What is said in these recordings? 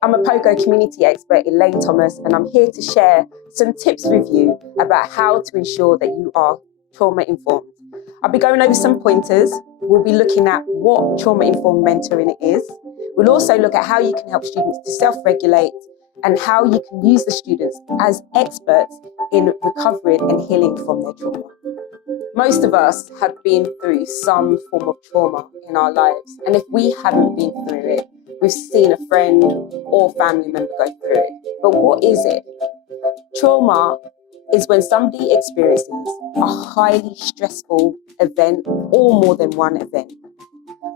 I'm a POGO community expert, Elaine Thomas, and I'm here to share some tips with you about how to ensure that you are trauma-informed. I'll be going over some pointers. We'll be looking at what trauma-informed mentoring is. We'll also look at how you can help students to self-regulate and how you can use the students as experts in recovering and healing from their trauma. Most of us have been through some form of trauma in our lives, and if we haven't been through it, we've seen a friend or family member go through it. But what is it? Trauma is when somebody experiences a highly stressful event or more than one event,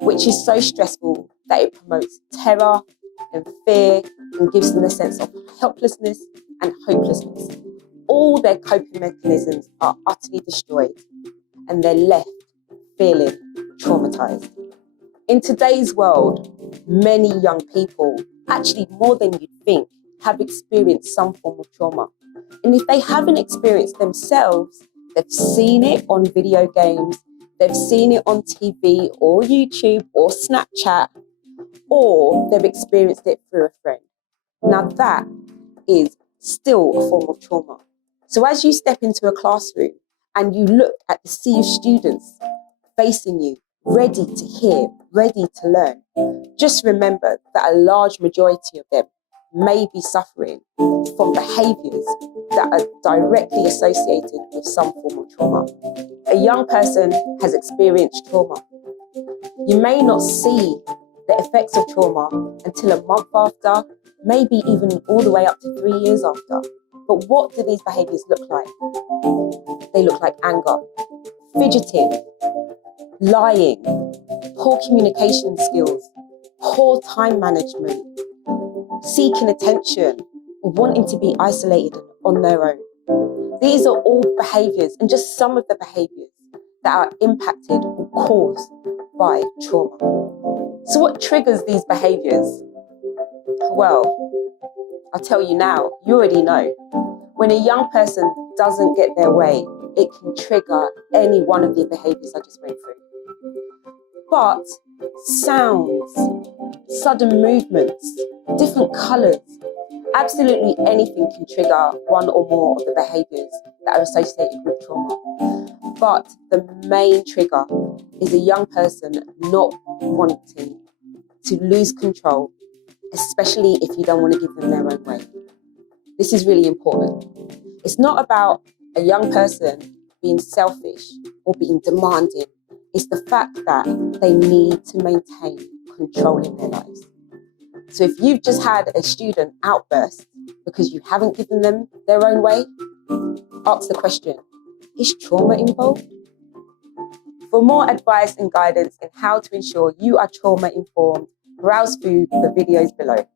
which is so stressful that it promotes terror and fear and gives them a sense of helplessness and hopelessness. All their coping mechanisms are utterly destroyed and they're left feeling traumatized. In today's world, many young people, actually more than you'd think, have experienced some form of trauma. And if they haven't experienced themselves, they've seen it on video games, they've seen it on TV or YouTube or Snapchat, or they've experienced it through a friend. Now that is still a form of trauma. So as you step into a classroom and you look at the sea of students facing you, ready to hear, ready to learn, just remember that a large majority of them may be suffering from behaviours that are directly associated with some form of trauma. A young person has experienced trauma. You may not see the effects of trauma until a month after, maybe even all the way up to 3 years after. But what do these behaviours look like? They look like anger, fidgeting, lying, poor communication skills, poor time management, seeking attention, or wanting to be isolated on their own. These are all behaviours and just some of the behaviours that are impacted or caused by trauma. So what triggers these behaviours? Well, I'll tell you now, you already know. When a young person doesn't get their way, it can trigger any one of the behaviours I just went through. But sounds, sudden movements, different colours, absolutely anything can trigger one or more of the behaviours that are associated with trauma. But the main trigger is a young person not wanting to lose control, especially if you don't want to give them their own way. This is really important. It's not about a young person being selfish or being demanding. It's the fact that they need to maintain control in their lives. So if you've just had a student outburst because you haven't given them their own way, ask the question, is trauma involved? For more advice and guidance on how to ensure you are trauma informed, browse through the videos below.